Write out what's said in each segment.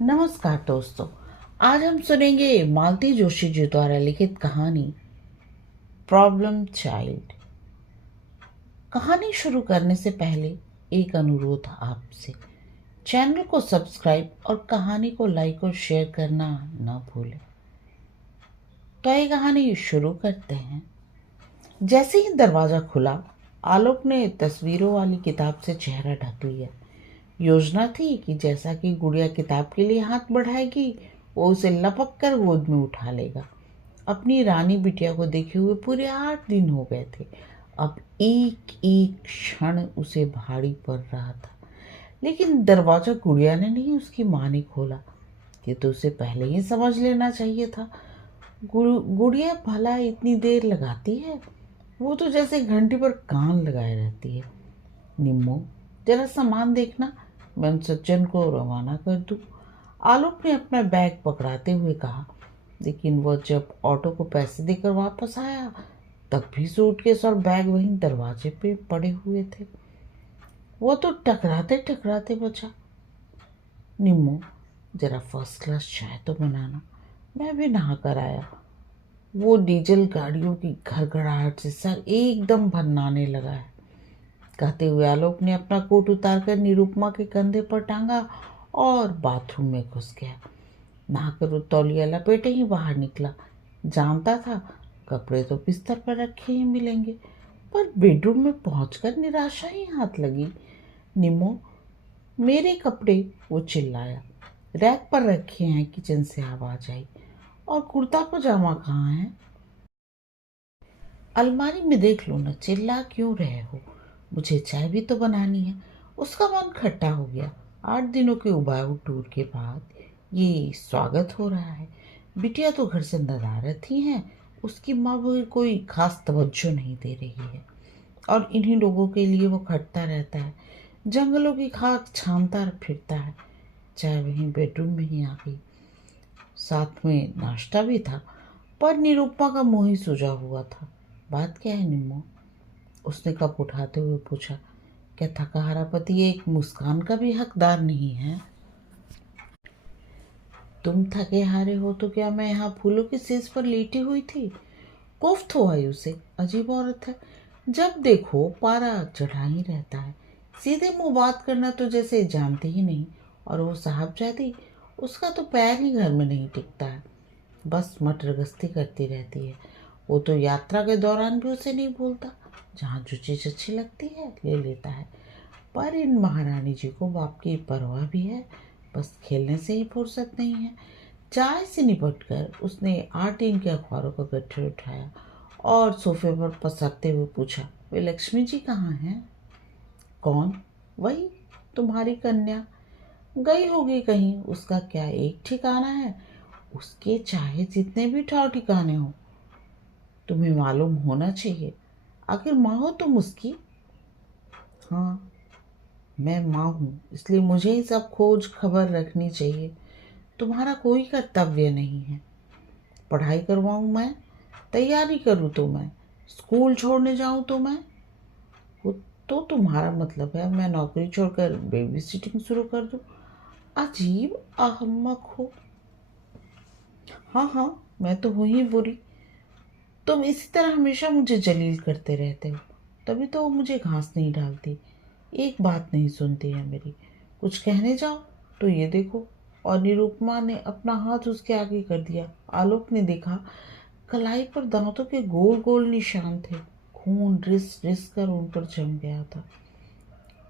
नमस्कार दोस्तों। आज हम सुनेंगे मालती जोशी जी द्वारा लिखित कहानी प्रॉब्लम चाइल्ड। कहानी शुरू करने से पहले एक अनुरोध आपसे, चैनल को सब्सक्राइब और कहानी को लाइक और शेयर करना न भूलें। तो ये कहानी शुरू करते हैं। जैसे ही दरवाज़ा खुला, आलोक ने तस्वीरों वाली किताब से चेहरा ढक लिया। योजना थी कि जैसा कि गुड़िया किताब के लिए हाथ बढ़ाएगी, वो उसे लपक कर गोद में उठा लेगा। अपनी रानी बिटिया को देखे हुए पूरे 8 दिन हो गए थे। अब एक एक क्षण उसे भारी पड़ रहा था। लेकिन दरवाजा गुड़िया ने नहीं, उसकी माँ ने खोला। ये तो उसे पहले ही समझ लेना चाहिए था। गुड़िया भला इतनी देर लगाती है? वो तो जैसे घंटी पर कान लगाए रहती है। निम्मो, जरा सामान देखना, मैं उन सज्जन को रवाना कर दूं। आलोक ने अपना बैग पकड़ाते हुए कहा। लेकिन वह जब ऑटो को पैसे देकर वापस आया, तब भी सूटकेस और बैग वहीं दरवाजे पे पड़े हुए थे। वो तो टकराते टकराते बचा। निम्मो, जरा फर्स्ट क्लास चाय तो बनाना, मैं भी नहा कर आया। वो डीजल गाड़ियों की घड़घड़ाहट से सर एकदम भन्नाने लगा है। कहते हुए आलोक ने अपना कोट उतारकर निरुपमा के कंधे पर टांगा और बाथरूम में घुस गया। नहाकर वो तौलिया लपेटे ही बाहर निकला। जानता था कपड़े तो बिस्तर पर रखे ही मिलेंगे, पर बेडरूम में पहुंचकर निराशा ही हाथ लगी। निमो, मेरे कपड़े, वो चिल्लाया। रैक पर रखे हैं, किचन से आवाज आई। और कुर्ता पजामा कहाँ है? अलमारी में देख लो ना, चिल्ला क्यों रहे हो? मुझे चाय भी तो बनानी है। उसका मन खट्टा हो गया। 8 दिनों के उबाऊ टूर के बाद ये स्वागत हो रहा है। बिटिया तो घर से नदारत ही है। उसकी माँ भी कोई खास तवज्जो नहीं दे रही है, और इन्हीं लोगों के लिए वो खटता रहता है। जंगलों की खाक छानता फिरता है। चाय वहीं बेडरूम में ही आ गई। साथ में नाश्ता भी था, पर निरुपमा का मुंह ही सूजा हुआ था। बात क्या है निम्मो? उसने कप उठाते हुए पूछा। क्या थकाहारा पति एक मुस्कान का भी हकदार नहीं है? तुम थके हारे हो तो क्या मैं यहाँ फूलों की सेज पर लेटी हुई थी? कोफ्त हो आई उसे। अजीब औरत है, जब देखो पारा चढ़ा ही रहता है। सीधे मुंह बात करना तो जैसे जानती ही नहीं। और वो साहबजादी, उसका तो पैर ही घर में नहीं टिकता है। बस मटर गश्ती करती रहती है। वो तो यात्रा के दौरान भी उसे नहीं भूलता। जहाँ जो चीज़ अच्छी लगती है ले लेता है। पर इन महारानी जी को बाप की परवाह भी है, बस खेलने से ही फुर्सत नहीं है। चाय से निपट कर उसने 8 दिन के अखबारों का गट्ठर उठाया और सोफे पर पसरते हुए पूछा, वे लक्ष्मी जी कहाँ हैं? कौन? वही तुम्हारी कन्या। गई होगी कहीं, उसका क्या एक ठिकाना है? उसके चाहे जितने भी ठौर ठिकाने हो, तुम्हें मालूम होना चाहिए। आखिर माँ हो तुम उसकी। हाँ, मैं माँ हूँ, इसलिए मुझे ही सब खोज खबर रखनी चाहिए। तुम्हारा कोई कर्तव्य नहीं है। पढ़ाई करवाऊँ मैं, तैयारी करूँ तो मैं, स्कूल छोड़ने जाऊँ तो मैं। वो तो तुम्हारा मतलब है मैं नौकरी छोड़कर बेबी सिटिंग शुरू कर दूँ? अजीब अहमक हो। हाँ हाँ, मैं तो हूँ ही बुरी। तुम इसी तरह हमेशा मुझे जलील करते रहते हो, तभी तो वो मुझे घास नहीं डालती। एक बात नहीं सुनती है मेरी। कुछ कहने जाओ तो ये देखो। और निरुपमा ने अपना हाथ उसके आगे कर दिया। आलोक ने देखा, कलाई पर दांतों के गोल गोल निशान थे। खून रिस रिस कर उन पर जम गया था।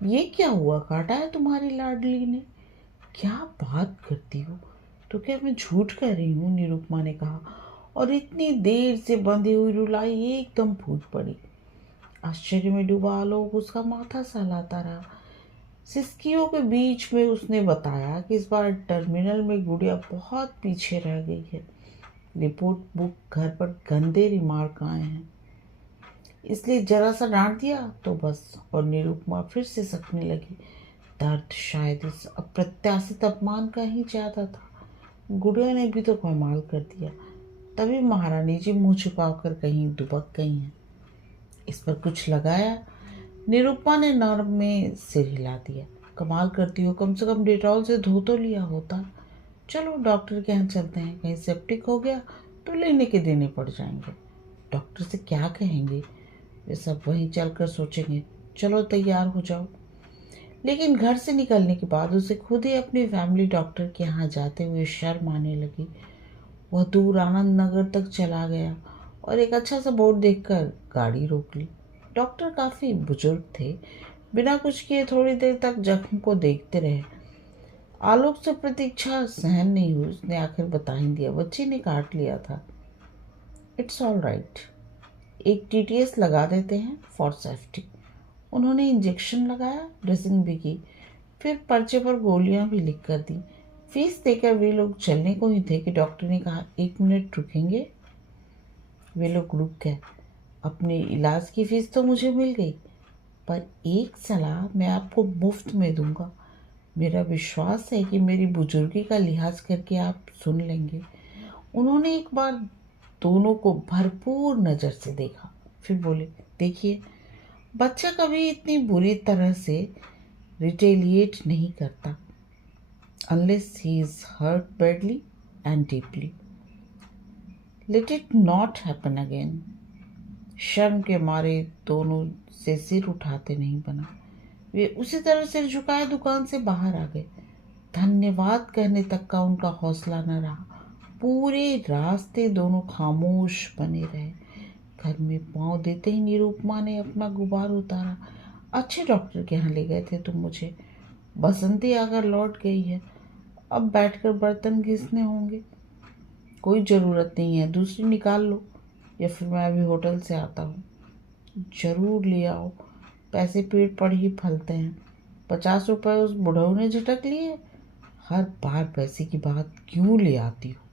ये क्या हुआ, काटा है तुम्हारी लाडली ने? क्या बात करती हो? तो क्या मैं झूठ कह रही हूँ? निरुपमा ने कहा, और इतनी देर से बंधी हुई रुलाई एकदम फूट पड़ी। आश्चर्य में डूबा आलोक उसका माथा सहलाता रहा। सिसकियों के बीच में उसने बताया कि इस बार टर्मिनल में गुड़िया बहुत पीछे रह गई है। रिपोर्ट बुक घर पर गंदे रिमार्क आए हैं, इसलिए जरा सा डांट दिया तो बस। और निरुपमा फिर से सकने लगी। दर्द शायद इस अप्रत्याशित अपमान का ही ज्यादा था। गुड़िया ने भी तो कमाल कर दिया। तभी महारानी जी मुंह छुपाकर कहीं दुबक गई हैं। इस पर कुछ लगाया? निरुपमा ने नर्म में सिर हिला दिया। कमाल करती हो, कम से कम डेटॉल से धो तो लिया होता। चलो डॉक्टर के यहाँ चलते हैं, कहीं सेप्टिक हो गया तो लेने के देने पड़ जाएंगे। डॉक्टर से क्या कहेंगे, वे सब वहीं चलकर सोचेंगे। चलो तैयार हो जाओ। लेकिन घर से निकलने के बाद उसे खुद ही अपनी फैमिली डॉक्टर के यहाँ जाते हुए शर्म आने लगी। वह दूर आनंद नगर तक चला गया और एक अच्छा सा बोर्ड देखकर गाड़ी रोक ली। डॉक्टर काफ़ी बुजुर्ग थे। बिना कुछ किए थोड़ी देर तक जख्म को देखते रहे। आलोक से प्रतीक्षा सहन नहीं हुई। उसने आखिर बता ही दिया, बच्ची ने काट लिया था। इट्स ऑल राइट, एक टीटीएस लगा देते हैं फॉर सेफ्टी। उन्होंने इंजेक्शन लगाया, ड्रेसिंग भी की, फिर पर्चे पर गोलियां भी लिख कर दी। फीस देकर वे लोग चलने को ही थे कि डॉक्टर ने कहा, 1 मिनट रुकेंगे। वे लोग रुक गए। अपने इलाज की फीस तो मुझे मिल गई, पर एक सलाह मैं आपको मुफ्त में दूंगा। मेरा विश्वास है कि मेरी बुजुर्गी का लिहाज करके आप सुन लेंगे। उन्होंने एक बार दोनों को भरपूर नज़र से देखा, फिर बोले, देखिए, बच्चा कभी इतनी बुरी तरह से रिटेलिएट नहीं करता unless he is hurt badly and deeply. Let it not happen again. शर्म के मारे दोनों से सिर उठाते नहीं बना। वे उसी तरह सिर झुकाए दुकान से बाहर आ गए। धन्यवाद कहने तक का उनका हौसला न रहा। पूरे रास्ते दोनों खामोश बने रहे। घर में पाँव देते ही निरुपमा ने अपना गुबार उतारा। अच्छे डॉक्टर के यहाँ ले गए थे तुम मुझे। बसंती आकर लौट गई है, अब बैठकर बर्तन घिसने होंगे। कोई ज़रूरत नहीं है, दूसरी निकाल लो, या फिर मैं अभी होटल से आता हूँ। जरूर ले आओ, पैसे पेट पर ही फलते हैं। 50 रुपये उस बुढ़ऊ ने झटक लिए। हर बार पैसे की बात क्यों ले आती हो?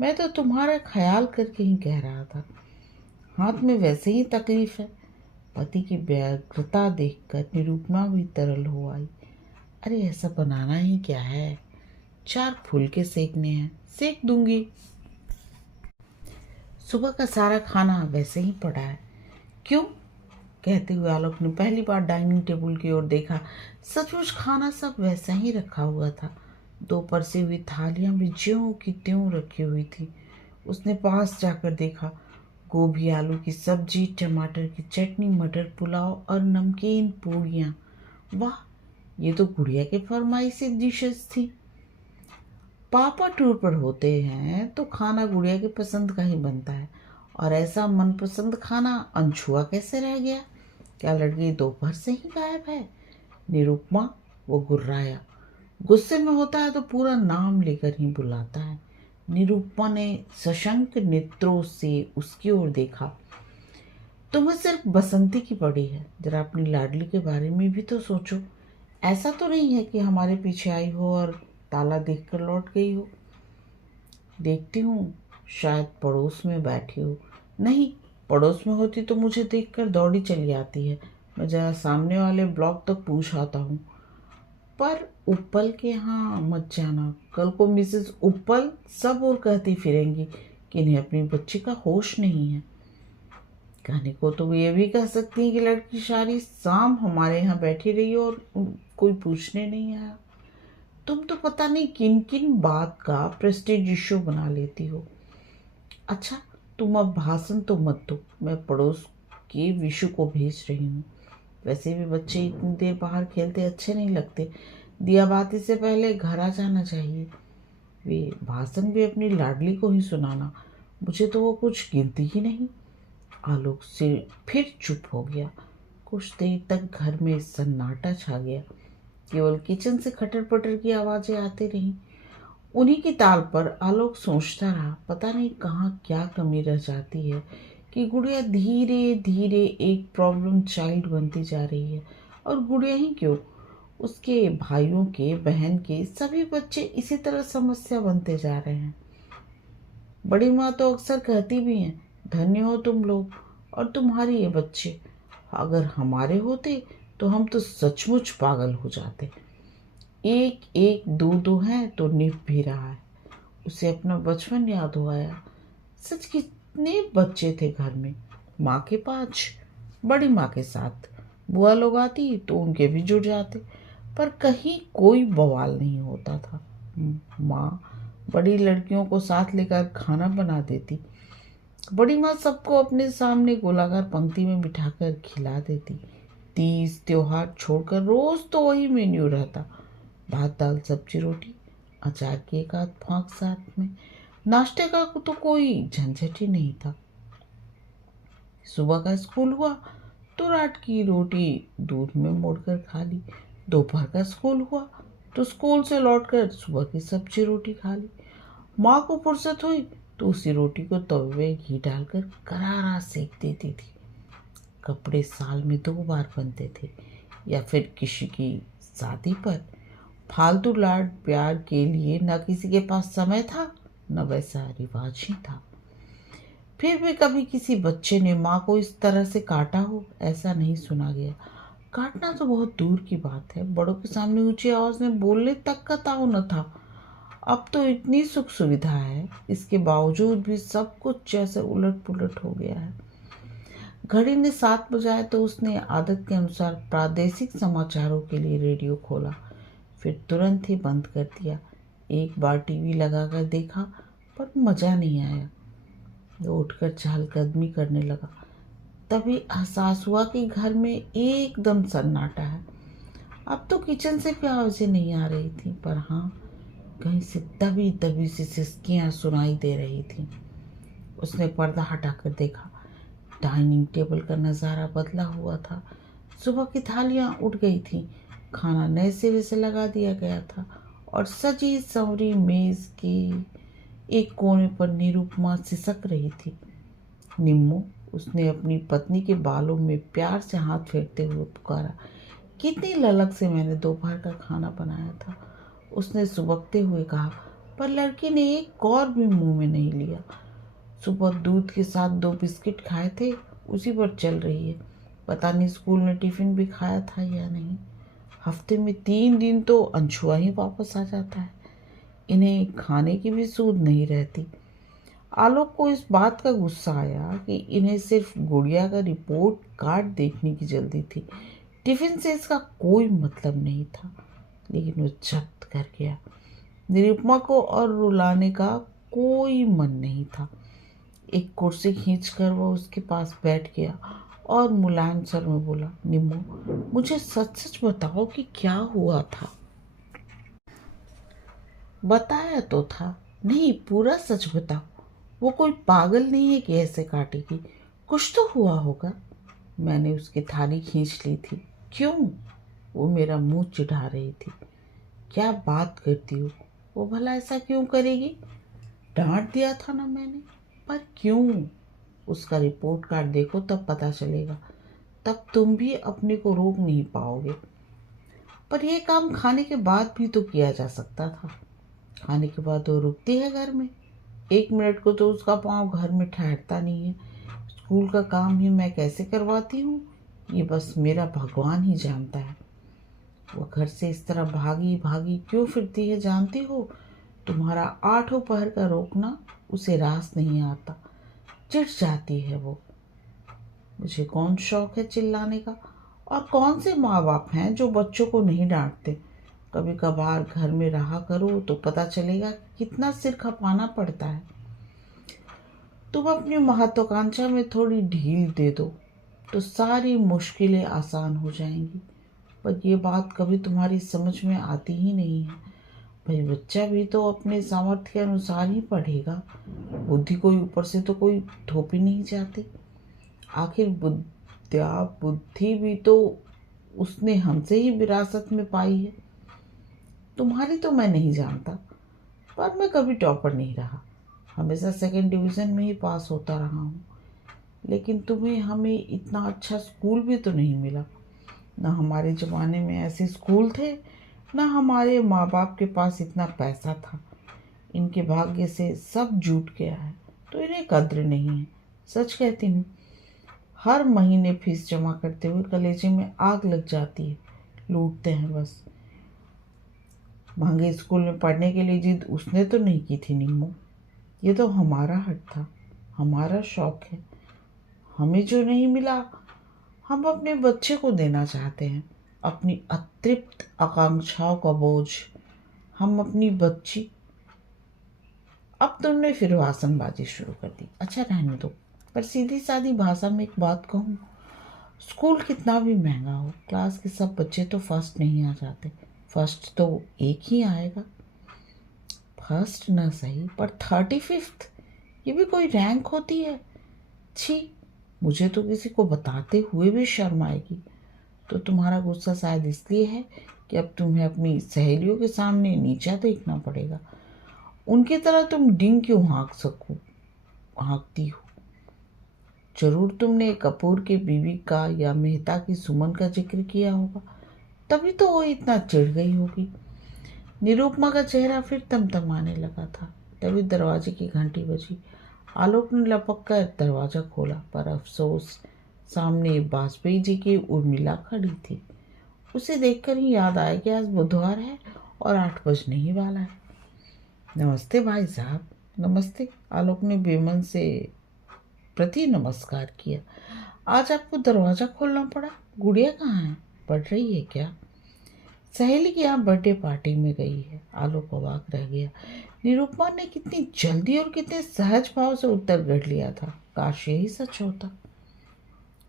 मैं तो तुम्हारा ख्याल करके ही कह रहा था। हाथ में वैसे ही तकलीफ है। पति की व्यग्रता देखकर निरुपमा भी तरल हो आई। अरे ऐसा बनाना ही क्या है, 4 फुलके सेकने हैं, सेक दूंगी। सुबह का सारा खाना वैसे ही पड़ा है। क्यों? कहते हुए आलोक ने पहली बार डाइनिंग टेबल की ओर देखा। सचमुच खाना सब वैसा ही रखा हुआ था। 2 परसी हुई थालियां भी ज्यों की त्यों रखी हुई थी। उसने पास जाकर देखा, गोभी आलू की सब्जी, टमाटर की चटनी, मटर पुलाव और नमकीन पूड़ियाँ। वाह, ये तो गुड़िया के फरमाइशी डिशेस थी। पापा टूर पर होते हैं तो खाना गुड़िया की पसंद का ही बनता है, और ऐसा मनपसंद खाना अनछुआ कैसे रह गया? क्या लड़की दोपहर से ही गायब है? निरुपमा, वो गुर्राया। गुस्से में होता है तो पूरा नाम लेकर ही बुलाता है। निरुपमा ने सशंक नेत्रों से उसकी ओर देखा। तुम्हें सिर्फ बसंती की पड़ी है, जरा अपनी लाडली के बारे में भी तो सोचो। ऐसा तो नहीं है कि हमारे पीछे आई हो और ताला देखकर लौट गई हो। देखती हूँ, शायद पड़ोस में बैठी हो। नहीं, पड़ोस में होती तो मुझे देखकर दौड़ी चली आती है। मैं जरा सामने वाले ब्लॉक तक पूछ आता हूँ। पर उप्पल के यहाँ मत जाना, कल को मिसेस उप्पल सब और कहती फिरेंगी कि इन्हें अपनी बच्ची का होश नहीं है। कहने को तो ये भी कह सकती हैं कि लड़की सारी शाम हमारे यहाँ बैठी रही और कोई पूछने नहीं आया। तुम तो पता नहीं किन किन बात का प्रेस्टीज इश्यू बना लेती हो। अच्छा, तुम अब भाषण तो मत दो, मैं पड़ोस के विशु को भेज रही हूँ। वैसे भी बच्चे इतनी देर बाहर खेलते अच्छे नहीं लगते। दिया बाती से पहले घर आ जाना चाहिए। वे भाषण भी अपनी लाडली को ही सुनाना, मुझे तो वो कुछ गिनती ही नहीं। आलोक से फिर चुप हो गया। कुछ देर तक घर में सन्नाटा छा गया। केवल किचन से खटर पटर की आवाज़ें आती रहीं। उन्हीं की ताल पर आलोक सोचता रहा, पता नहीं कहाँ क्या कमी रह जाती है कि गुड़िया धीरे धीरे एक प्रॉब्लम चाइल्ड बनती जा रही है। और गुड़िया ही क्यों, उसके भाइयों के, बहन के सभी बच्चे इसी तरह समस्या बनते जा रहे हैं। बड़ी माँ तो अक्सर कहती भी हैं, धन्य हो तुम लोग और तुम्हारे ये बच्चे। अगर हमारे होते तो हम तो सचमुच पागल हो जाते। एक एक दो दो हैं तो निभ भी रहा है। उसे अपना बचपन याद हो आया। सच कितने बच्चे थे घर में। माँ के 5, बड़ी माँ के 7। बुआ लोग आती तो उनके भी जुड़ जाते, पर कहीं कोई बवाल नहीं होता था। माँ बड़ी लड़कियों को साथ लेकर खाना बना देती। बड़ी माँ सबको अपने सामने गोलाकार पंक्ति में बिठाकर खिला देती। तीज त्योहार छोड़कर रोज तो वही मेन्यू रहता, भात दाल सब्जी रोटी, अचार की एक आध फाँक साथ में। नाश्ते का तो कोई झंझट ही नहीं था। सुबह का स्कूल हुआ तो रात की रोटी दूध में मोड़कर खा ली। दोपहर का स्कूल हुआ तो स्कूल से लौटकर सुबह की सब्जी रोटी खा ली। माँ को फुर्सत हुई तो उसी रोटी को तवे में घी डालकर करारा सेक देती थी। कपड़े साल में 2 बार बनते थे, या फिर किसी की शादी पर। फालतू लाड प्यार के लिए न किसी के पास समय था, न वैसा रिवाज ही था। फिर भी कभी किसी बच्चे ने माँ को इस तरह से काटा हो, ऐसा नहीं सुना गया। काटना तो बहुत दूर की बात है, बड़ों के सामने ऊंची आवाज में बोलने तक का ताव न था। अब तो इतनी सुख सुविधा है, इसके बावजूद भी सब कुछ जैसे उलट पुलट हो गया है। घड़ी ने 7 बजाए तो उसने आदत के अनुसार प्रादेशिक समाचारों के लिए रेडियो खोला, फिर तुरंत ही बंद कर दिया। एक बार टीवी लगाकर देखा पर मज़ा नहीं आया। वो उठकर चहलकदमी करने लगा। तभी एहसास हुआ कि घर में एकदम सन्नाटा है। अब तो किचन से भी आवाज़ें नहीं आ रही थी, पर हाँ, कहीं से दबी दबी सी सिसकियाँ सुनाई दे रही थी। उसने पर्दा हटाकर देखा। डाइनिंग टेबल का नज़ारा बदला हुआ था। सुबह की थालियाँ उठ गई थीं, खाना नए सिरे से लगा दिया गया था और सजी संवरी मेज़ के एक कोने पर निरुपमा सिसक रही थी। निम्मो, उसने अपनी पत्नी के बालों में प्यार से हाथ फेरते हुए पुकारा। कितनी ललक से मैंने दोपहर का खाना बनाया था, उसने सुबकते हुए कहा, पर लड़की ने एक कौर भी मुंह में नहीं लिया। सुबह दूध के साथ 2 बिस्किट खाए थे, उसी पर चल रही है। पता नहीं स्कूल में टिफिन भी खाया था या नहीं। हफ्ते में 3 दिन तो अनछुआ ही वापस आ जाता है। इन्हें खाने की भी सूध नहीं रहती। आलोक को इस बात का गुस्सा आया कि इन्हें सिर्फ गुड़िया का रिपोर्ट कार्ड देखने की जल्दी थी। टिफिन से इसका कोई मतलब नहीं था, लेकिन वो जब्त कर गया। निरुपमा को और रुलाने का कोई मन नहीं था। एक कुर्सी खींचकर वो उसके पास बैठ गया और मुलायम स्वर में बोला, निम्मो, मुझे सच सच बताओ कि क्या हुआ था। बताया तो था। नहीं, पूरा सच बताओ। वो कोई पागल नहीं है कि ऐसे काटेगी। कुछ तो हुआ होगा। मैंने उसकी थाली खींच ली थी। क्यों? वो मेरा मुंह चिढ़ा रही थी। क्या बात करती हो? वो भला ऐसा क्यों करेगी? डांट दिया था ना मैंने। पर क्यों? उसका रिपोर्ट कार्ड देखो तब पता चलेगा। तब तुम भी अपने को रोक नहीं पाओगे। पर यह काम खाने के बाद भी तो किया जा सकता था। खाने के बाद वो रुकती है घर में। 1 मिनट को तो उसका पाँव घर में ठहरता नहीं है। स्कूल का काम ही मैं कैसे करवाती हूँ, ये बस मेरा भगवान ही जानता है। वो घर से इस तरह भागी भागी क्यों फिरती है जानती हो? तुम्हारा 8 पहर का रोकना उसे रास नहीं आता। चिढ़ जाती है वो। मुझे कौन शौक है चिल्लाने का? और कौन से माँ बाप हैं जो बच्चों को नहीं डांटते? कभी कभार घर में रहा करो तो पता चलेगा कितना सिर खपाना पड़ता है। तुम अपनी महत्वाकांक्षा में थोड़ी ढील दे दो तो सारी मुश्किलें आसान हो जाएंगी। पर ये बात कभी तुम्हारी समझ में आती ही नहीं है। भाई, बच्चा भी तो अपने सामर्थ्य के अनुसार ही पढ़ेगा। बुद्धि कोई ऊपर से तो कोई थोपी नहीं जाती। आखिर बुद्धि भी तो उसने हमसे ही विरासत में पाई है। तुम्हारी तो मैं नहीं जानता, पर मैं कभी टॉपर नहीं रहा। हमेशा सेकंड डिवीज़न में ही पास होता रहा हूँ। लेकिन तुम्हें हमें इतना अच्छा स्कूल भी तो नहीं मिला। न हमारे ज़माने में ऐसे स्कूल थे, न हमारे माँ बाप के पास इतना पैसा था। इनके भाग्य से सब जुट गया है तो इन्हें कद्र नहीं है। सच कहती हूँ, हर महीने फीस जमा करते हुए कलेजे में आग लग जाती है। लूटते हैं बस। महंगे स्कूल में पढ़ने के लिए जिद उसने तो नहीं की थी निम्मो। ये तो हमारा हक था, हमारा शौक है। हमें जो नहीं मिला हम अपने बच्चे को देना चाहते हैं। अपनी अतृप्त आकांक्षाओं का बोझ हम अपनी बच्ची अब तुमने फिर भाषणबाजी शुरू कर दी। अच्छा रहने दो, पर सीधी सादी भाषा में एक बात कहूँ, स्कूल कितना भी महंगा हो, क्लास के सब बच्चे तो फर्स्ट नहीं आ जाते। फर्स्ट तो एक ही आएगा। फर्स्ट ना सही, पर 35th, ये भी कोई रैंक होती है? छी, मुझे तो किसी को बताते हुए भी शर्म आएगी। तो तुम्हारा गुस्सा शायद इसलिए है कि अब तुम्हें अपनी सहेलियों के सामने नीचा देखना पड़ेगा। उनकी तरह तुम डिंग क्यों हाँकती हो? जरूर तुमने कपूर के बीवी का या मेहता की सुमन का जिक्र किया होगा, तभी तो वो इतना चिढ़ गई होगी। निरुपमा का चेहरा फिर तमतमाने लगा था। तभी दरवाजे की घंटी बजी। आलोक ने लपक कर दरवाजा खोला, पर अफसोस सामने वाजपेयी जी की उर्मिला खड़ी थी। उसे देखकर ही याद आया कि आज बुधवार है और 8 बजने ही वाला है। नमस्ते भाई साहब। नमस्ते। आलोक ने बेमन से प्रति नमस्कार किया। आज आपको दरवाजा खोलना पड़ा? गुड़िया कहाँ है? पढ़ रही है क्या? सहेली की यहाँ बर्थडे पार्टी में गई है। आलोक अवाक रह गया। निरुपमा ने कितनी जल्दी और कितने सहज भाव से उत्तर गढ़ लिया था। काश यही सच होता।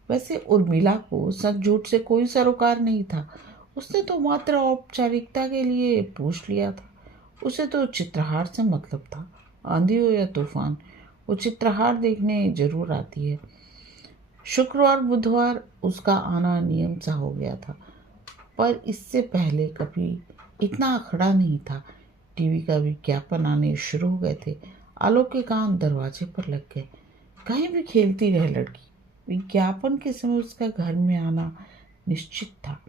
वैसे उर्मिला को सच झूठ से कोई सरोकार नहीं था। उसने तो मात्र औपचारिकता के लिए पूछ लिया था। उसे तो चित्रहार से मतलब था। आंधी हो या तूफान, वो चित्रहार देखने जरूर आती है। शुक्रवार बुधवार उसका आना नियम सा हो गया था, पर इससे पहले कभी इतना अखड़ा नहीं था। टीवी का विज्ञापन आने शुरू हो गए थे। आलोक के कान दरवाजे पर लग गए। कहीं भी खेलती रहे लड़की। विज्ञापन के समय उसका घर में आना निश्चित था।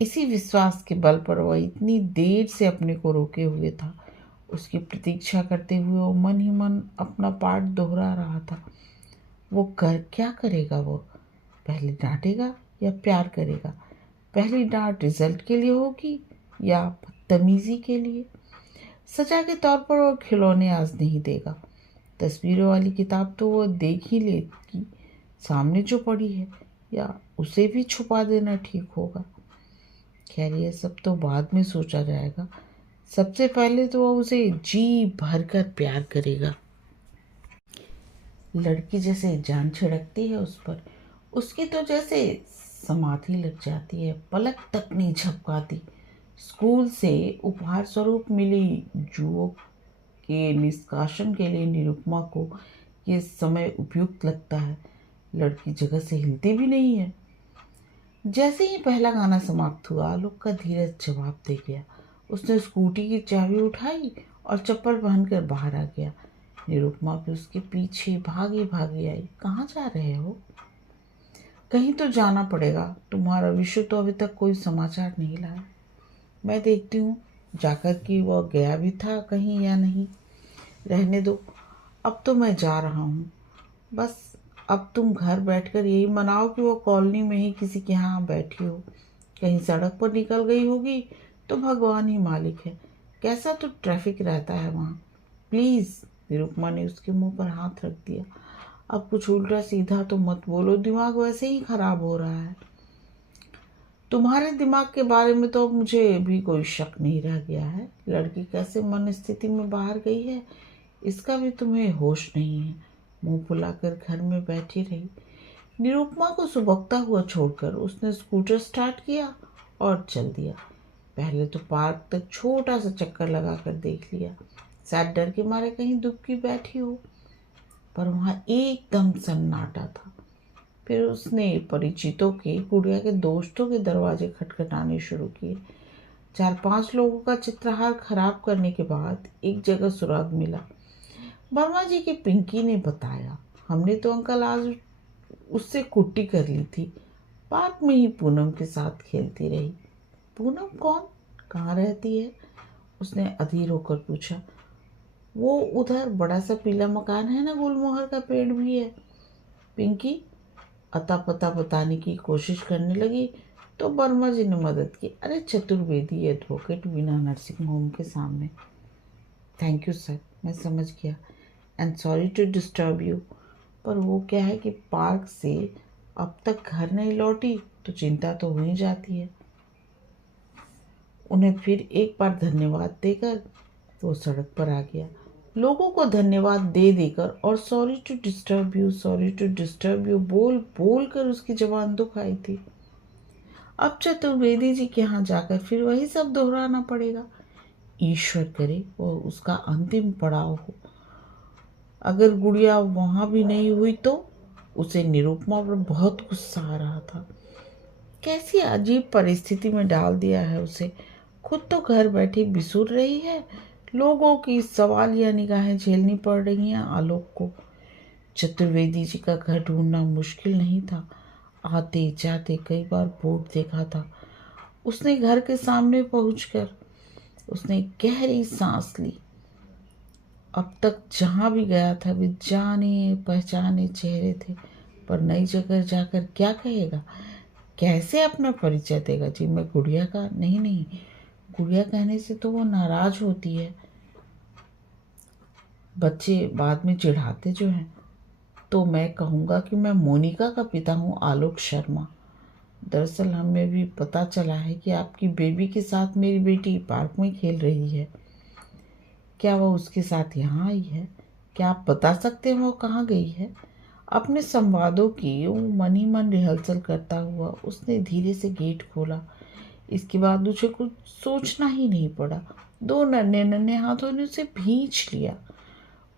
इसी विश्वास के बल पर वह इतनी देर से अपने को रोके हुए था। उसकी प्रतीक्षा करते हुए वो मन ही मन अपना पाठ दोहरा रहा था। वो क्या करेगा? वो पहले डांटेगा या प्यार करेगा? पहली डांट रिजल्ट के लिए होगी या बदतमीजी के लिए? सजा के तौर पर वो खिलौने आज नहीं देगा। तस्वीरों वाली किताब तो वो देख ही लेगी सामने जो पड़ी है, या उसे भी छुपा देना ठीक होगा। खैर, ये सब तो बाद में सोचा जाएगा। सबसे पहले तो वो उसे जी भर कर प्यार करेगा। लड़की जैसे जान छिड़कती है उस पर, उसकी तो जैसे समाधि लग जाती है। पलक तक नहीं झपकाती। स्कूल से उपहार स्वरूप मिली जुओं के निष्कासन के लिए निरुपमा को ये समय उपयुक्त लगता है। लड़की जगह से हिलती भी नहीं है। जैसे ही पहला गाना समाप्त हुआ, आलोक का धीरज जवाब दे गया। उसने स्कूटी की चाबी उठाई और चप्पल पहनकर बाहर आ गया। निरुपमा भी उसके पीछे भागी भागी आई। कहाँ जा रहे हो? कहीं तो जाना पड़ेगा। तुम्हारा विशु तो अभी तक कोई समाचार नहीं लाया। मैं देखती हूँ जाकर कि वह गया भी था कहीं या नहीं। रहने दो, अब तो मैं जा रहा हूँ। बस अब तुम घर बैठकर यही मनाओ कि वो कॉलोनी में ही किसी के यहाँ बैठी हो। कहीं सड़क पर निकल गई होगी तो भगवान ही मालिक है। कैसा तो ट्रैफिक रहता है वहाँ। प्लीज़। निरुपमा ने उसके मुंह पर हाथ रख दिया। अब कुछ उल्टा सीधा तो मत बोलो, दिमाग वैसे ही खराब हो रहा है। तुम्हारे दिमाग के बारे में तो अब मुझे भी कोई शक नहीं रह गया है। लड़की कैसे मन स्थिति में बाहर गई है, इसका भी तुम्हें होश नहीं है। मुंह फुलाकर घर में बैठी रही। निरुपमा को सुबकता हुआ छोड़कर उसने स्कूटर स्टार्ट किया और चल दिया। पहले तो पार्क तक छोटा सा चक्कर लगाकर देख लिया, शायद डर के मारे कहीं दुबकी बैठी हो, पर वहाँ एकदम सन्नाटा था। फिर उसने परिचितों के, गुड़िया के दोस्तों के दरवाजे खटखटाने शुरू किए। 4-5 लोगों का चित्रहार खराब करने के बाद एक जगह सुराग मिला। वर्मा जी की पिंकी ने बताया, हमने तो अंकल आज उससे कुट्टी कर ली थी। पार्क में ही पूनम के साथ खेलती रही। पूनम कौन? कहाँ रहती है? उसने अधीर होकर पूछा। वो उधर बड़ा सा पीला मकान है ना, गुलमोहर का पेड़ भी है। पिंकी अता पता बताने की कोशिश करने लगी तो वर्मा जी ने मदद की। अरे Chaturvedi advocate Veena nursing home के सामने। थैंक यू सर, मैं समझ गया। And sorry to disturb you. पर वो क्या है कि पार्क से अब तक घर नहीं लौटी तो चिंता तो हो ही जाती है। उन्हें फिर एक बार धन्यवाद देकर वो सड़क पर आ गया। लोगों को धन्यवाद दे देकर और सॉरी टू डिस्टर्ब यू बोल बोल कर उसकी जबान दुख आई थी। अब चतुर्वेदी जी के यहाँ जाकर फिर वही सब दोहराना पड़ेगा। ईश्वर करे वो उसका अंतिम पड़ाव हो। अगर गुड़िया वहाँ भी नहीं हुई तो उसे निरुपमा पर बहुत गुस्सा आ रहा था। कैसी अजीब परिस्थिति में डाल दिया है उसे। खुद तो घर बैठी बिसुर रही है, लोगों की सवालिया निगाहें झेलनी पड़ रही हैं आलोक को। चतुर्वेदी जी का घर ढूंढना मुश्किल नहीं था। आते जाते कई बार बोर्ड देखा था। उसने घर के सामने पहुंचकर उसने गहरी सांस ली। अब तक जहाँ भी गया था वे जाने पहचाने चेहरे थे, पर नई जगह जाकर क्या कहेगा, कैसे अपना परिचय देगा। जी मैं गुड़िया का नहीं, गुड़िया कहने से तो वो नाराज होती है, बच्चे बाद में चिढ़ाते जो हैं। तो मैं कहूँगा कि मैं मोनिका का पिता हूँ, आलोक शर्मा। दरअसल हमें भी पता चला है कि आपकी बेबी के साथ मेरी बेटी पार्क में खेल रही है। क्या वह उसके साथ यहाँ आई है? क्या आप बता सकते हैं वो कहाँ गई है? अपने संवादों की मन ही मन रिहर्सल करता हुआ उसने धीरे से गेट खोला। इसके बाद उसे कुछ सोचना ही नहीं पड़ा। दो नन्हे नन्हे हाथों ने उसे भींच लिया।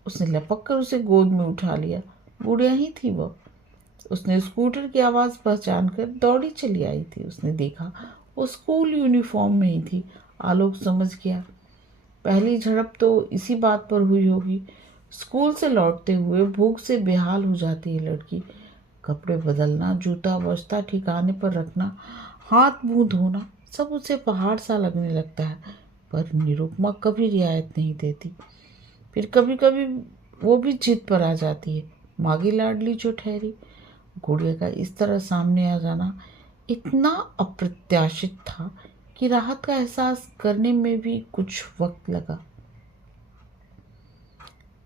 उसने लपक कर उसे गोद में उठा लिया। गुड़िया ही थी वह। उसने स्कूटर की आवाज़ पहचान कर दौड़ी चली आई थी। उसने देखा वो स्कूल यूनिफॉर्म में ही थी। आलोक समझ गया पहली झड़प तो इसी बात पर हुई होगी। स्कूल से लौटते हुए भूख से बेहाल हो जाती है लड़की। कपड़े बदलना, जूता बस्ता ठिकाने पर रखना, हाथ मुंह धोना, सब उसे पहाड़ सा लगने लगता है। पर निरुपमा कभी रियायत नहीं देती। फिर कभी कभी वो भी जिद पर आ जाती है, मागी लाडली जो ठहरी। गुड़िया का इस तरह सामने आ जाना इतना अप्रत्याशित था कि राहत का एहसास करने में भी कुछ वक्त लगा।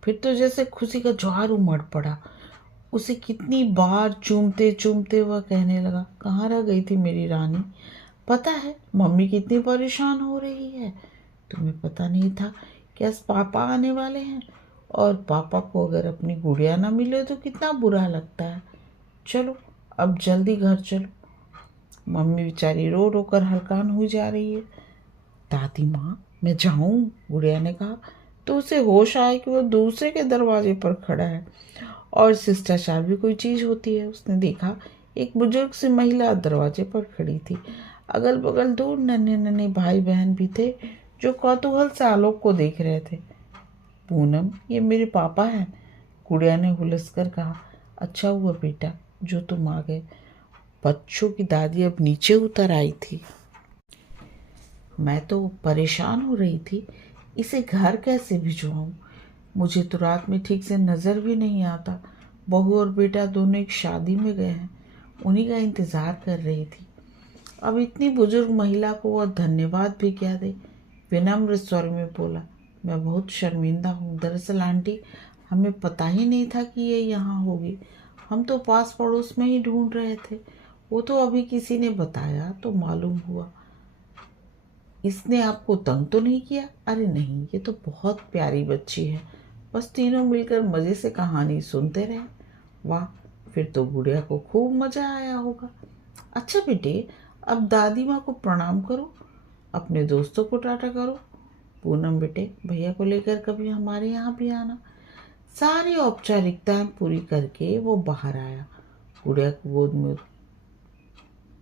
फिर तो जैसे खुशी का ज्वार उमड़ पड़ा। उसे कितनी बार चूमते चूमते वह कहने लगा, कहाँ रह गई थी मेरी रानी? पता है मम्मी कितनी परेशान हो रही है। तुम्हें पता नहीं था कि आज पापा आने वाले हैं, और पापा को अगर अपनी गुड़िया ना मिले तो कितना बुरा लगता है। चलो अब जल्दी घर चलो। मम्मी बेचारी रो रो कर हलकान हुई जा रही है। दादी माँ मैं जाऊँ? गुड़िया ने कहा। तो उसे होश आया कि वो दूसरे के दरवाजे पर खड़ा है और शिष्टाचार भी कोई चीज़ होती है। उसने देखा एक बुजुर्ग सी महिला दरवाजे पर खड़ी थी। अगल बगल दो नन्हे नन्हे भाई बहन भी थे जो कौतूहल से आलोक को देख रहे थे। पूनम ये मेरे पापा हैं, गुड़िया ने हुलस कर कहा। अच्छा हुआ बेटा जो तुम आ गए। बच्चों की दादी अब नीचे उतर आई थी। मैं तो परेशान हो रही थी, इसे घर कैसे भिजवाऊं। मुझे तो रात में ठीक से नज़र भी नहीं आता। बहू और बेटा दोनों एक शादी में गए हैं, उन्हीं का इंतज़ार कर रही थी। अब इतनी बुजुर्ग महिला को वह धन्यवाद भी क्या दे। विनम्र स्वर में बोला, मैं बहुत शर्मिंदा हूँ। दरअसल आंटी हमें पता ही नहीं था कि ये यहाँ होगी। हम तो पास पड़ोस में ही ढूंढ रहे थे। वो तो अभी किसी ने बताया तो मालूम हुआ। इसने आपको तंग तो नहीं किया? अरे नहीं, ये तो बहुत प्यारी बच्ची है, बस तीनों मिलकर मज़े से कहानी सुनते रहे। वाह, फिर तो गुड़िया को खूब मज़ा आया होगा। अच्छा बेटे अब दादी माँ को प्रणाम करो, अपने दोस्तों को टाटा करो। पूनम बेटे भैया को लेकर कभी हमारे यहाँ भी आना। सारी औपचारिकताएं पूरी करके वो बाहर आया। गुड़िया को गोद में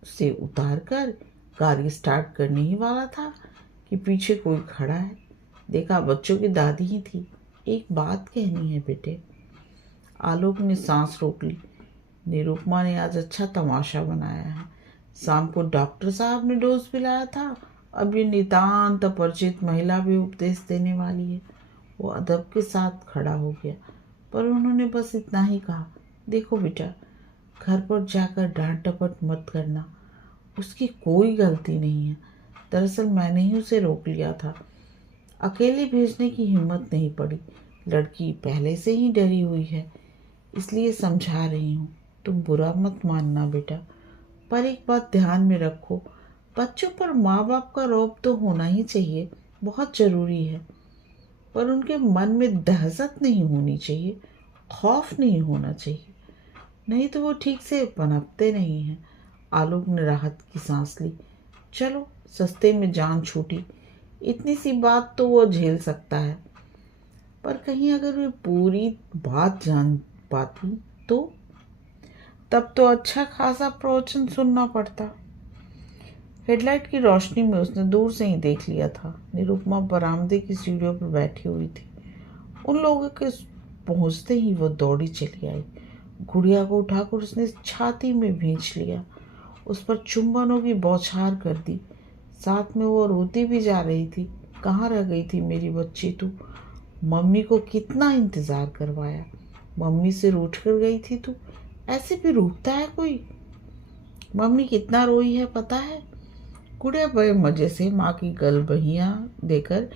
से उतार कर गाड़ी स्टार्ट करने ही वाला था कि पीछे कोई खड़ा है। देखा बच्चों की दादी ही थी। एक बात कहनी है बेटे। आलोक ने सांस रोक ली। निरुपमा ने आज अच्छा तमाशा बनाया है। शाम को डॉक्टर साहब ने डोज पिलाया था, अब ये नितांत अपरिचित महिला भी उपदेश देने वाली है। वो अदब के साथ खड़ा हो गया, पर उन्होंने बस इतना ही कहा, देखो बेटा घर पर जाकर डांट डपट मत करना, उसकी कोई गलती नहीं है। दरअसल मैंने ही उसे रोक लिया था, अकेले भेजने की हिम्मत नहीं पड़ी। लड़की पहले से ही डरी हुई है, इसलिए समझा रही हूँ। तुम बुरा मत मानना बेटा, पर एक बात ध्यान में रखो, बच्चों पर माँ बाप का रौब तो होना ही चाहिए, बहुत ज़रूरी है। पर उनके मन में दहशत नहीं होनी चाहिए, खौफ नहीं होना चाहिए, नहीं तो वो ठीक से पनपते नहीं हैं। आलोक ने राहत की सांस ली। चलो, सस्ते में जान छूटी, इतनी सी बात तो वो झेल सकता है। पर कहीं अगर वे पूरी बात जान पाती तो तब तो अच्छा खासा प्रवचन सुनना पड़ता। हेडलाइट की रोशनी में उसने दूर से ही देख लिया था। निरुपमा बरामदे की सीढ़ियों पर बैठी हुई थी। उन लोगों के पहुंचते ही वो दौड़ी चली आई। गुड़िया को उठाकर उसने छाती में भींच लिया, उस पर चुंबनों की बौछार कर दी। साथ में वो रोती भी जा रही थी। कहाँ रह गई थी मेरी बच्ची तू? मम्मी को कितना इंतज़ार करवाया, मम्मी से रूठ कर गई थी तू। ऐसे भी रूठता है कोई? मम्मी कितना रोई है पता है? गुड़िया बड़े मज़े से माँ की गलबहियाँ देकर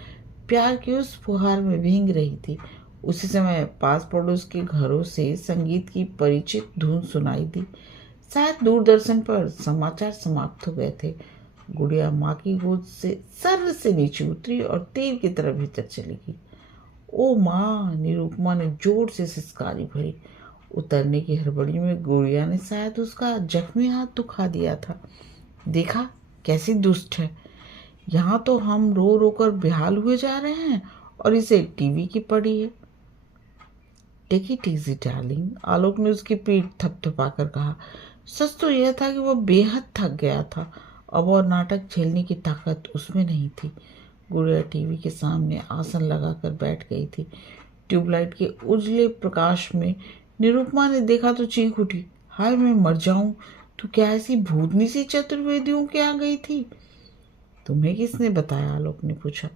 प्यार की उस फुहार में भींग रही थी। उसी समय पास पड़ोस के घरों से संगीत की परिचित धुन सुनाई दी। शायद दूरदर्शन पर समाचार समाप्त हो गए थे। गुड़िया माँ की गोद से सर से नीचे उतरी और तीर की तरह भीतर चली गई। ओ माँ! निरुपमा ने जोर से सिसकारी भरी। उतरने की हड़बड़ी में गुड़िया ने शायद उसका जख्मी हाथ दुखा दिया था। देखा कैसी दुष्ट है, यहाँ तो हम रो रो कर बेहाल हुए जा रहे हैं और इसे टीवी की पड़ी है। टेक इट इजी डार्लिंग, आलोक ने उसकी पीठ थपथपाकर कहा। सच तो यह था कि वह बेहद थक गया था। अब और नाटक झेलने की ताकत उसमें नहीं थी। गुड़िया टीवी के सामने आसन लगाकर बैठ गई थी। ट्यूबलाइट के उजले प्रकाश में निरुपमा ने देखा तो चीख उठी, हाय मैं मर जाऊं, तू क्या ऐसी भूतनी सी चतुर्वेदियों के आ गई थी? तुम्हें किसने बताया? आलोक ने पूछा।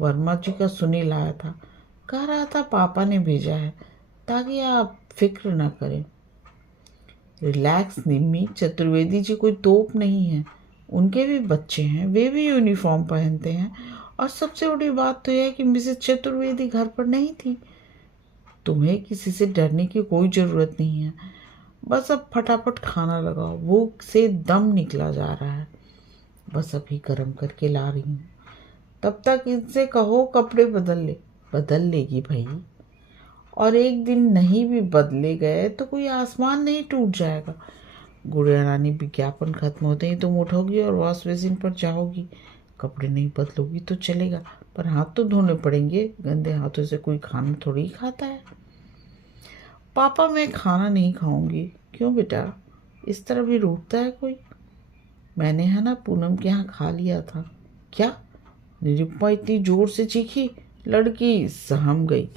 वर्मा जी का सुनील आया था, कह रहा था पापा ने भेजा है ताकि आप फिक्र न करें। रिलैक्स निम्मी, चतुर्वेदी जी कोई तोप नहीं है, उनके भी बच्चे हैं, वे भी यूनिफॉर्म पहनते हैं। और सबसे बड़ी बात तो यह है कि मिसेस चतुर्वेदी घर पर नहीं थी। तुम्हें किसी से डरने की कोई ज़रूरत नहीं है। बस अब फटाफट खाना लगाओ, भूख से दम निकला जा रहा है। बस अभी गर्म करके ला रही हूँ। तब तक इनसे कहो कपड़े बदल ले। बदल लेगी भाई, और एक दिन नहीं भी बदले गए तो कोई आसमान नहीं टूट जाएगा। गुड़िया रानी, विज्ञापन खत्म होते ही तुम उठोगी और वॉश बेसिन पर जाओगी। कपड़े नहीं बदलोगी तो चलेगा, पर हाथ तो धोने पड़ेंगे, गंदे हाथों से कोई खाना थोड़ी ही खाता है। पापा मैं खाना नहीं खाऊंगी। क्यों बेटा, इस तरह भी रूठता है कोई? मैंने है ना पूनम के यहाँ खा लिया था। क्या? निरुपमा इतनी जोर से चीखी, लड़की सहम गई।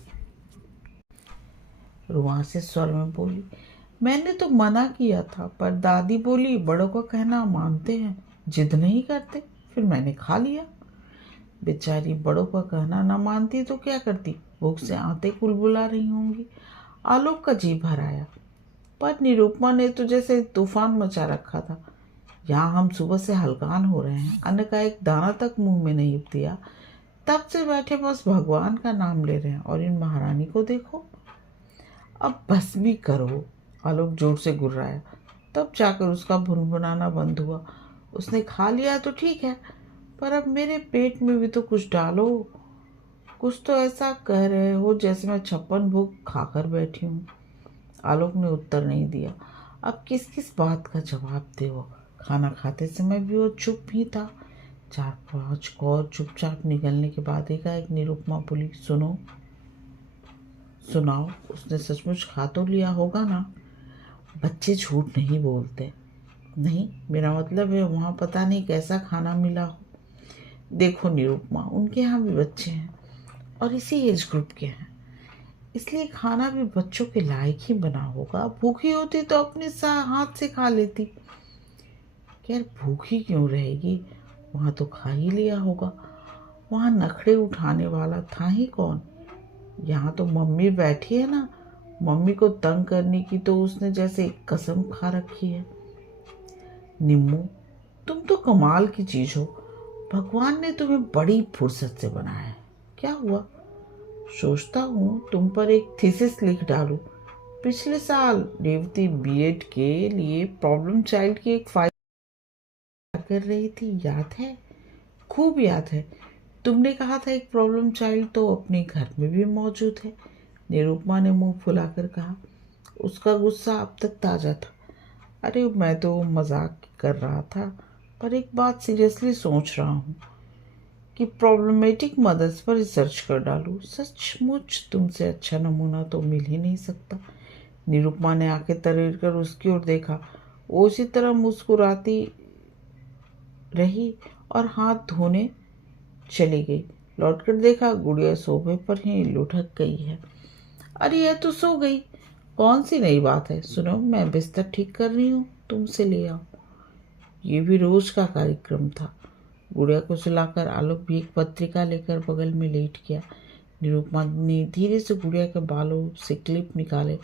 रुआंसे स्वर में बोली, मैंने तो मना किया था, पर दादी बोली बड़ों का कहना मानते हैं, जिद नहीं करते, फिर मैंने खा लिया। बेचारी बड़ों का कहना न मानती तो क्या करती, भूख से आते कुलबुला रही होंगी। आलोक का जी भर आया, पर निरुपमा ने तो जैसे तूफान मचा रखा था। यहाँ हम सुबह से हलकान हो रहे हैं, अन्न का एक दाना तक मुंह में नहीं दिया, तब से बैठे बस भगवान का नाम ले रहे हैं, और इन महारानी को देखो। अब बस भी करो। आलोक जोर से गुर्राया, तब जाकर उसका भुनभुनाना बंद हुआ। उसने खा लिया तो ठीक है, पर अब मेरे पेट में भी तो कुछ डालो। कुछ तो ऐसा कह रहे हो जैसे मैं 56 भोग खाकर बैठी हूँ। आलोक ने उत्तर नहीं दिया। अब किस किस बात का जवाब दे वो? खाना खाते समय भी वो चुप ही था। 4-5 कौर चुपचाप निकलने के बाद एकाएक निरुपमा बोली, सुनो, सुनाओ, उसने सचमुच खा तो लिया होगा ना? बच्चे झूठ नहीं बोलते। नहीं, मेरा मतलब है वहाँ पता नहीं कैसा खाना मिला हो। देखो निरुपमा, उनके यहाँ भी बच्चे हैं और इसी एज ग्रुप के हैं, इसलिए खाना भी बच्चों के लायक ही बना होगा। भूखी होती तो अपने हाथ से खा लेती। यार भूखी क्यों रहेगी, वहाँ तो खा ही लिया होगा। वहाँ नखड़े उठाने वाला था ही कौन? यहाँ तो मम्मी बैठी है ना, मम्मी को तंग करने की तो उसने जैसे कसम खा रखी है। निम्मू, तुम तो कमाल की चीज हो, भगवान ने तुम्हें बड़ी फुर्सत से बनाया है। क्या हुआ? सोचता हूँ तुम पर एक थीसिस लिख डालूं। पिछले साल रेवती बीएड के लिए प्रॉब्लम चाइल्ड की एक फाइल कर रही थी, याद है? खूब याद है। तुमने कहा था एक प्रॉब्लम चाइल्ड तो अपने घर में भी मौजूद है। निरुपमा ने मुंह फुलाकर कहा। उसका गुस्सा अब तक ताज़ा था। अरे मैं तो मजाक कर रहा था, पर एक बात सीरियसली सोच रहा हूँ कि प्रॉब्लमेटिक मदर्स पर रिसर्च कर डालूं। सचमुच तुमसे अच्छा नमूना तो मिल ही नहीं सकता। निरुपमा ने आंखें तरेर कर उसकी ओर देखा। वो उसी तरह मुस्कुराती रही और हाथ धोने चली गई। लौटकर देखा गुड़िया सोफे पर ही लुढ़क गई है। अरे यह तो सो गई। कौन सी नई बात है? सुनो, मैं बिस्तर ठीक कर रही हूँ, तुमसे ले आओ। ये भी रोज का कार्यक्रम था। गुड़िया को सुलाकर आलोक भी एक पत्रिका लेकर बगल में लेट गया। निरुपमा ने धीरे से गुड़िया के बालों से क्लिप निकाले,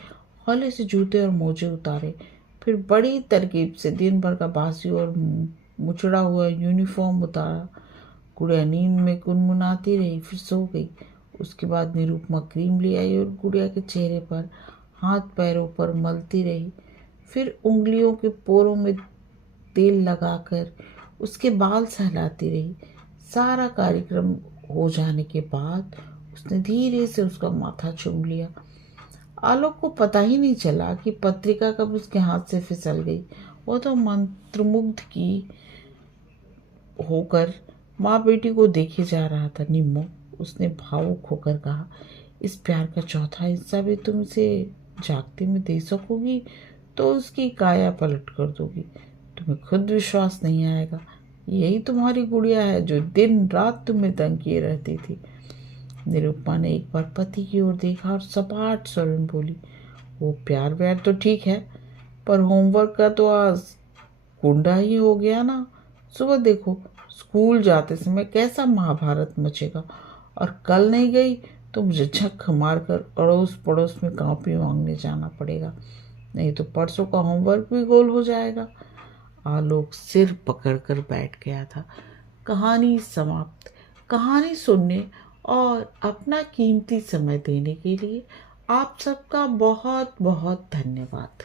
हौले से जूते और मोजे उतारे, फिर बड़ी तरकीब से दिन भर का बासी और मुचड़ा हुआ यूनिफॉर्म उतारा। गुड़िया नींद में गुनगुनाती रही, फिर सो गई। उसके बाद निरुपमा क्रीम ले आई और गुड़िया के चेहरे पर हाथ पैरों पर मलती रही, फिर उंगलियों के पोरों में तेल लगाकर उसके बाल सहलाती रही। सारा कार्यक्रम हो जाने के बाद उसने धीरे से उसका माथा चूम लिया। आलोक को पता ही नहीं चला कि पत्रिका कब उसके हाथ से फिसल गई। वो तो मंत्रमुग्ध की होकर माँ बेटी को देखे जा रहा था। निम्मो, उसने भावुक होकर कहा, इस प्यार का चौथा हिस्सा भी तुम इसे जागते में दे सकोगी तो उसकी काया पलट कर दोगी। तुम्हें खुद विश्वास नहीं आएगा। यही तुम्हारी गुड़िया है जो दिन रात तुम्हें तंग किए रहती थी। निरुपमा ने एक बार पति की ओर देखा और सपाट स्वर में बोली, वो प्यार व्यार तो ठीक है, पर होमवर्क का तो आज गुंडा ही हो गया ना। सुबह देखो स्कूल जाते समय कैसा महाभारत मचेगा, और कल नहीं गई तो मुझे झक मारकर अड़ोस पड़ोस में कॉपी मांगने जाना पड़ेगा, नहीं तो परसों का होमवर्क भी गोल हो जाएगा। आलोक सिर पकड़कर बैठ गया था। कहानी समाप्त। कहानी सुनने और अपना कीमती समय देने के लिए आप सबका बहुत बहुत धन्यवाद।